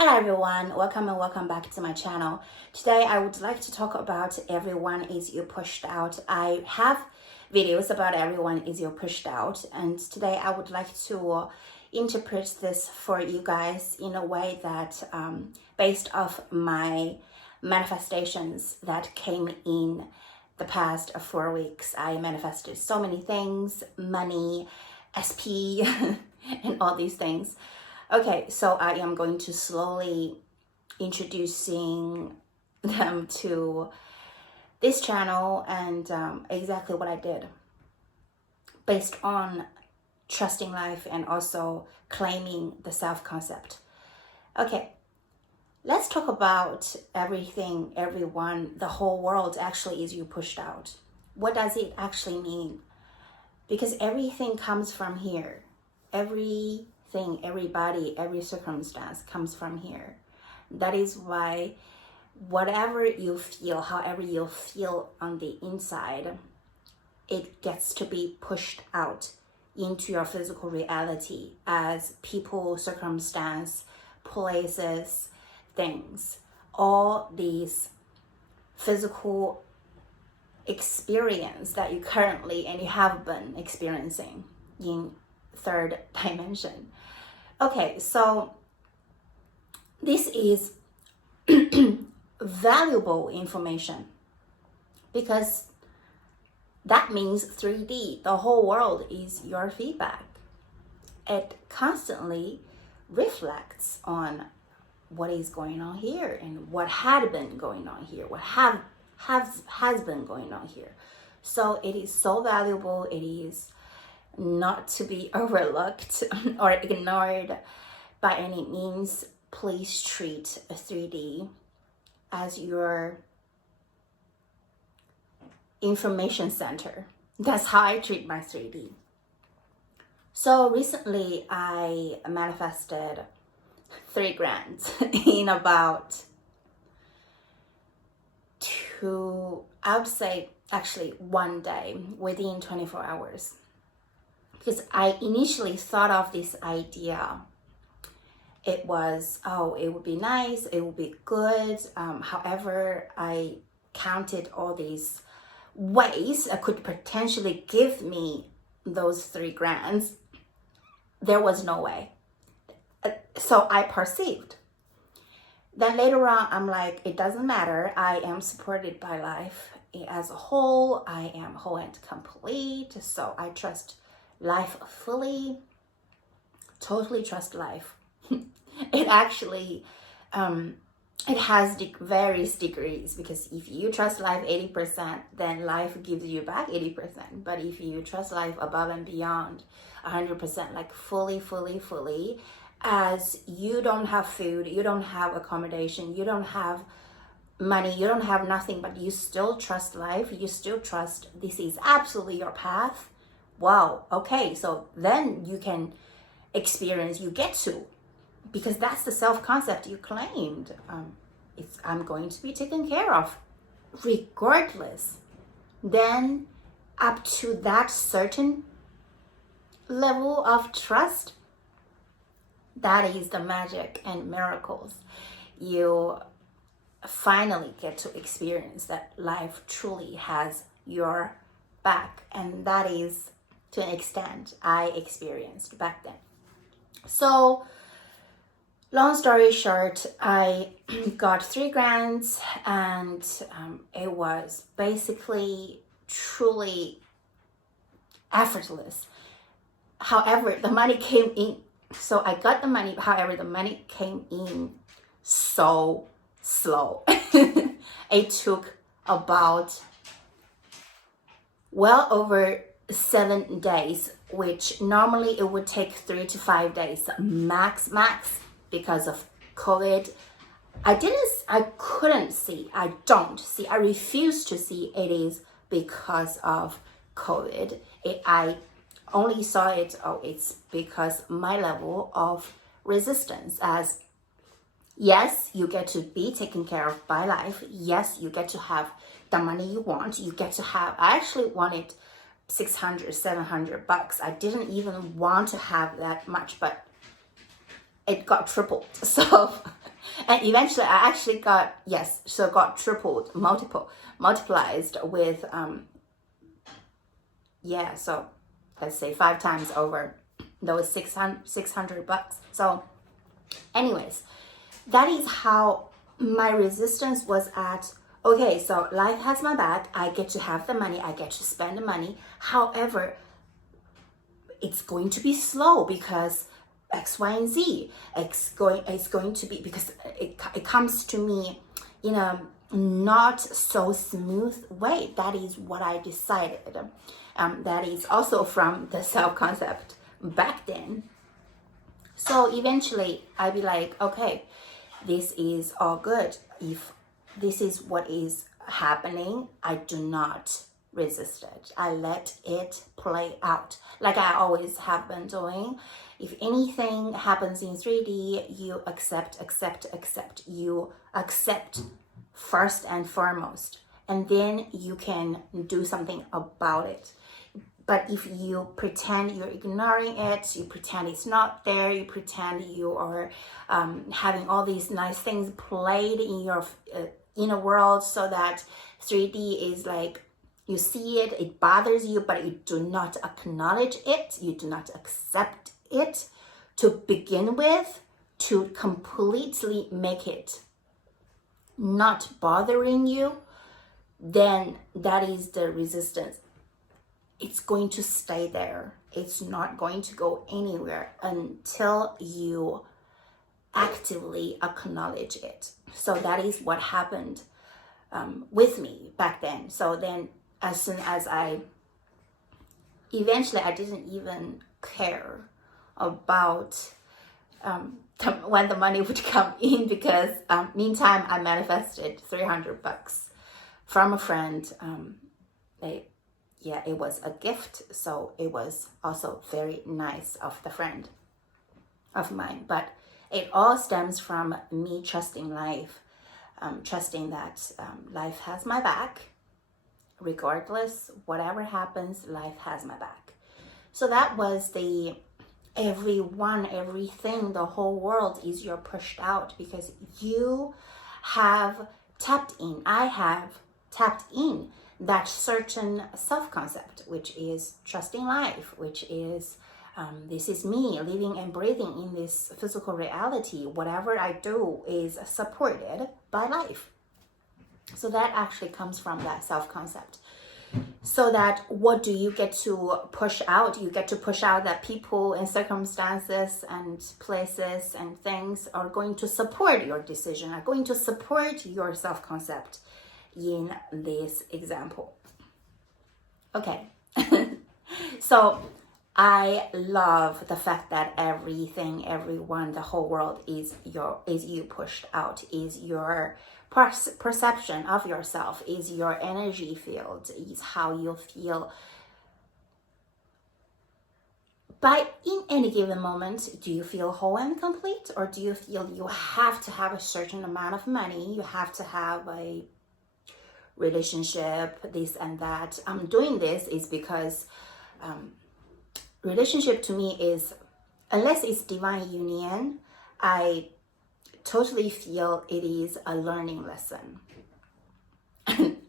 Hello everyone, welcome and welcome back to my channel. Today I would like to talk about everyone is you pushed out. I have videos about everyone is you pushed out, and today I would like to interpret this for you guys in a way that based off my manifestations that came in the past 4 weeks. I manifested so many things, money, SP and all these things. Okay, so I am going to slowly introducing them to this channel and exactly what I did based on trusting life and also claiming the self-concept. Okay, let's talk about everything, everyone, the whole world actually is you pushed out. What does it actually mean? Because everything comes from here. Everything, everybody, every circumstance comes from here. That is why whatever you feel, however you feel on the inside, it gets to be pushed out into your physical reality as people, circumstance, places, things. All these physical experience that you currently and you have been experiencing in third dimension. Okay, so this is valuable information because that means 3D, the whole world is your feedback. It constantly reflects on what is going on here and what had been going on here, what has been going on here. So it is so valuable. It is not to be overlooked or ignored by any means. Please treat 3D as your information center. That's how I treat my 3D. So recently I manifested $3,000 in about I would say actually 1 day, within 24 hours. Because I initially thought of this idea. It was, it would be nice, it would be good. However, I counted all these ways that could potentially give me those $3,000. There was no way. So I perceived. Then later on, I'm like, it doesn't matter. I am supported by life as a whole. I am whole and complete. So I trust life fully, totally trust life. It actually, it has various degrees, because if you trust life 80%, then life gives you back 80%. But if you trust life above and beyond 100%, like fully, as you don't have food, you don't have accommodation, you don't have money, you don't have nothing, but you still trust life, you still trust this is absolutely your path. Wow, okay, so then you can experience, you get to, because that's the self-concept you claimed. I'm going to be taken care of regardless. Then up to that certain level of trust, that is the magic and miracles. You finally get to experience that life truly has your back, and that is to an extent I experienced back then. So long story short, I got $3,000, and it was basically truly effortless. However, the money came in. So I got the money, however, the money came in so slow. It took about well over 7 days, which normally it would take 3 to 5 days max, because of COVID. I refuse to see it is because of COVID. I only saw it, it's because my level of resistance, as yes, you get to be taken care of by life. Yes, you get to have the money you want. You get to have, I actually wanted $600, $700. I didn't even want to have that much, but it got tripled. So And eventually I actually got, yes, so got tripled, multiplied with, yeah, so let's say 5 times over those 600 bucks. So anyways, that is how my resistance was at, okay, so life has my back. I get to have the money. I get to spend the money. However, it's going to be slow because X, Y, and Z. It's going to be, because it comes to me in a not so smooth way. That is what I decided. That is also from the self-concept back then. So eventually I'd be like, okay, this is all good. If this is what is happening, I do not resist it. I let it play out like I always have been doing. If anything happens in 3D, you accept. You accept first and foremost, and then you can do something about it. But if you pretend you're ignoring it, you pretend it's not there, you pretend you are having all these nice things played in your inner world, so that 3D is like, you see it, it bothers you, but you do not acknowledge it, you do not accept it to begin with, to completely make it not bothering you, then that is the resistance. It's going to stay there. It's not going to go anywhere until you actively acknowledge it. So that is what happened with me back then. So then as soon as eventually I didn't even care about when the money would come in, because meantime I manifested 300 bucks from a friend. It was a gift, so it was also very nice of the friend of mine. But it all stems from me trusting life, trusting that life has my back. Regardless, whatever happens, life has my back. So that was the everything, the whole world is your pushed out, because you have tapped in. I have tapped in that certain self-concept, which is trusting life, which is this is me living and breathing in this physical reality. Whatever I do is supported by life. So that actually comes from that self-concept. So that what do you get to push out? You get to push out that people and circumstances and places and things are going to support your decision, are going to support your self-concept in this example. Okay. So I love the fact that everything, everyone, the whole world is you pushed out, is your perception of yourself, is your energy field, is how you feel. But in any given moment, do you feel whole and complete, or do you feel you have to have a certain amount of money, you have to have a relationship, this and that? I'm doing this is because relationship to me is, unless it's divine union, I totally feel it is a learning lesson.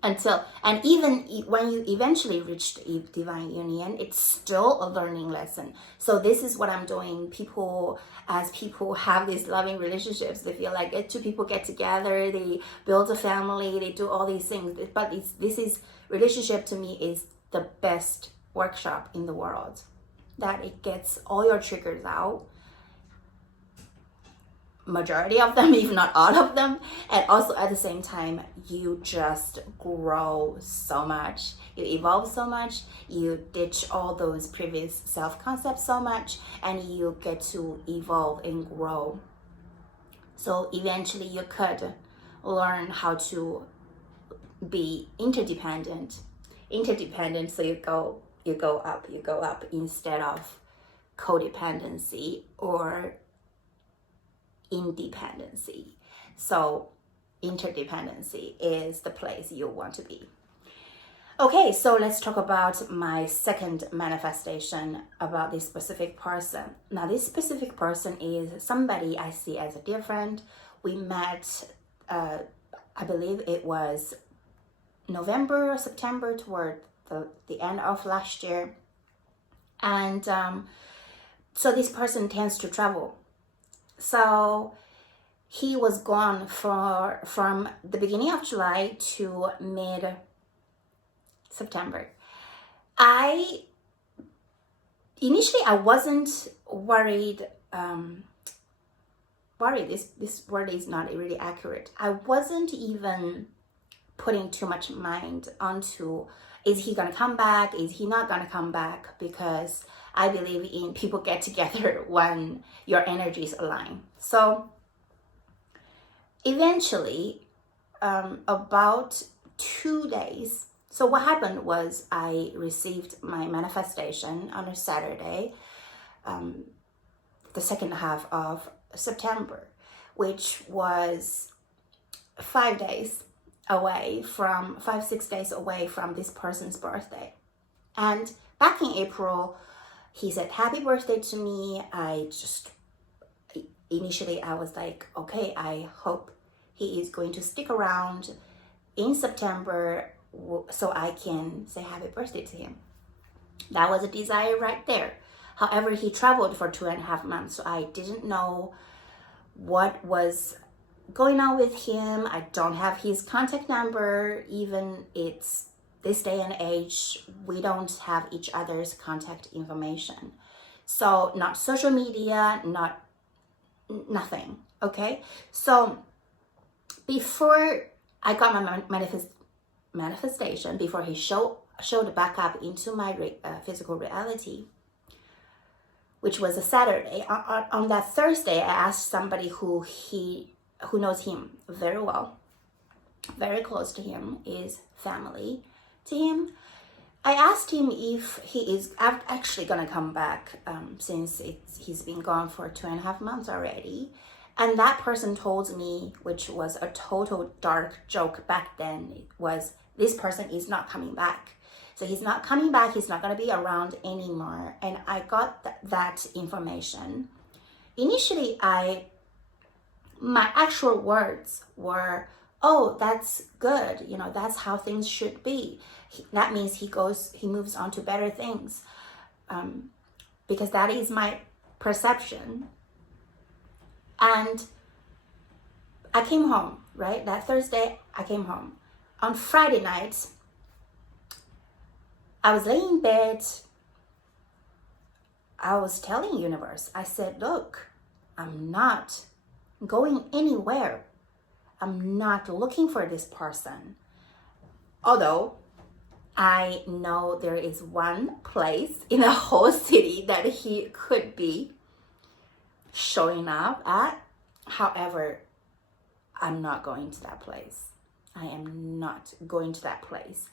And even when you eventually reach the divine union, it's still a learning lesson. So this is what I'm doing. As people have these loving relationships, they feel like two people get together, they build a family, they do all these things. But relationship to me is the best workshop in the world. That it gets all your triggers out, majority of them, if not all of them, and also at the same time you just grow so much, you evolve so much, you ditch all those previous self-concepts so much, and you get to evolve and grow. So eventually you could learn how to be interdependent, so you go up instead of codependency or independency. So interdependency is the place you want to be. Okay, so let's talk about my second manifestation about this specific person. Now, this specific person is somebody I see as a dear friend. We met, I believe it was November or September, toward the end of last year. And so this person tends to travel. So he was gone from the beginning of July to mid-September. Initially I wasn't worried. Worried, this word is not really accurate. I wasn't even putting too much mind onto, is he gonna come back? Is he not gonna come back? Because I believe in people get together when your energies align. So eventually, about 2 days. So what happened was I received my manifestation on a Saturday, the second half of September, which was 5 days away from 5-6 days away from this person's birthday. And back in April, he said happy birthday to me. Initially I was like, okay, I hope he is going to stick around in September so I can say happy birthday to him. That was a desire right there. However, he traveled for 2.5 months, so I didn't know what was going on with him. I don't have his contact number. Even it's this day and age, we don't have each other's contact information. So not social media, nothing. Okay. So before I got my manifestation, before he showed back up into my physical reality, which was a Saturday, on that Thursday, I asked somebody who knows him very well, very close to him, is family to him. I asked him if he is actually gonna come back, since he's been gone for 2.5 months already. And that person told me, which was a total dark joke back then, was this person is not coming back. So he's not coming back, he's not gonna be around anymore. And I got that information. Initially, my actual words were, oh, that's good. That's how things should be. That means he moves on to better things. Because that is my perception. And I came home, right? That Thursday, I came home. On Friday night, I was laying in bed. I was telling the universe, I said, look, I'm not going anywhere. I'm not looking for this person. Although I know there is one place in the whole city that he could be showing up at. However, I'm not going to that place. I am not going to that place.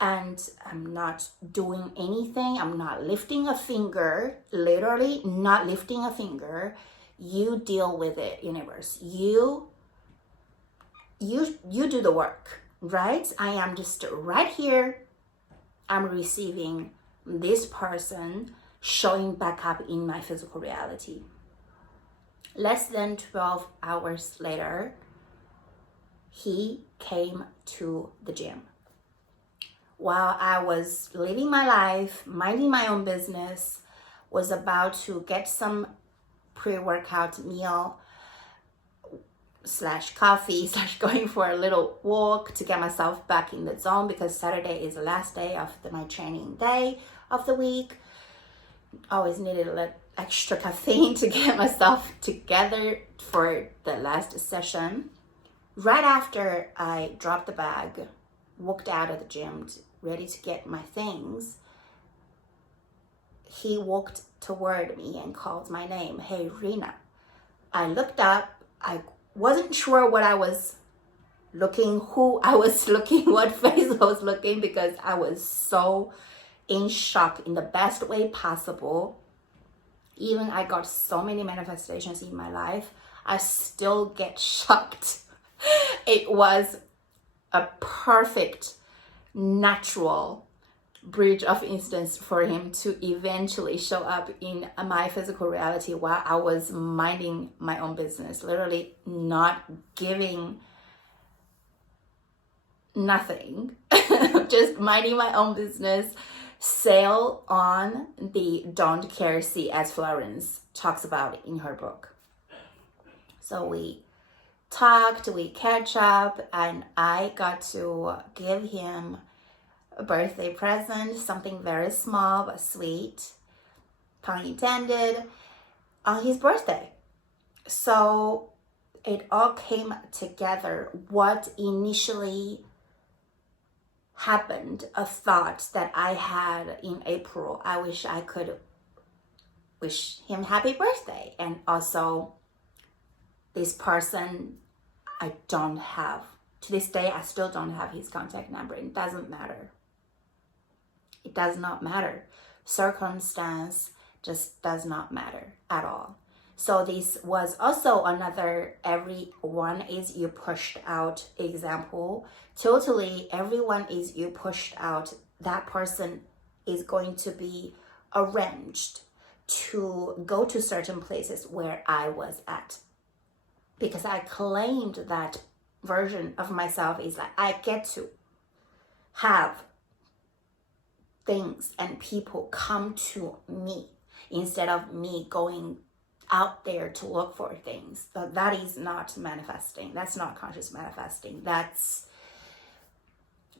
And I'm not doing anything. I'm not lifting a finger, literally not lifting a finger. You deal with it, universe. You do the work, right? I am just right here. I'm receiving this person showing back up in my physical reality. Less than 12 hours later, he came to the gym. While I was living my life, minding my own business, was about to get some pre-workout meal / coffee / going for a little walk to get myself back in the zone, because Saturday is the last day of my training day of the week. Always needed a little extra caffeine to get myself together for the last session. Right after I dropped the bag, walked out of the gym, ready to get my things, he walked toward me and called my name. Hey, Rena. I looked up. I wasn't sure what I was looking, who I was looking, what face I was looking, because I was so in shock in the best way possible. Even I got so many manifestations in my life, I still get shocked. It was a perfect, natural bridge of instance for him to eventually show up in my physical reality while I was minding my own business, literally not giving nothing, just minding my own business, sail on the don't care sea, as Florence talks about in her book. So we talked, we catch up, and I got to give him a birthday present, something very small but sweet, pun intended, on his birthday. So it all came together. What initially happened, a thought that I had in April, I wish I could wish him happy birthday. And also this person I don't have, to this day I still don't have his contact number. It doesn't matter. It does not matter. Circumstance just does not matter at all. So this was also another everyone is you pushed out example. Totally everyone is you pushed out. That person is going to be arranged to go to certain places where I was at. Because I claimed that version of myself is like, I get to have things and people come to me instead of me going out there to look for things. But that is not manifesting. That's not conscious manifesting. That's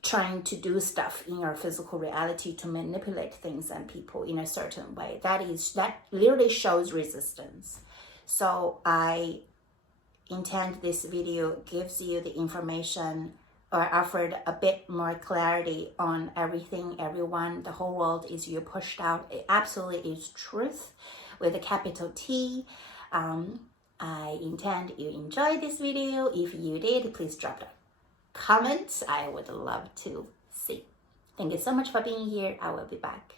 trying to do stuff in your physical reality to manipulate things and people in a certain way. That literally shows resistance. So I intend this video gives you the information or offered a bit more clarity on everything, everyone, the whole world is you pushed out. It absolutely is truth with a capital T. I intend you enjoyed this video. If you did, please drop a comment. I would love to see. Thank you so much for being here. I will be back.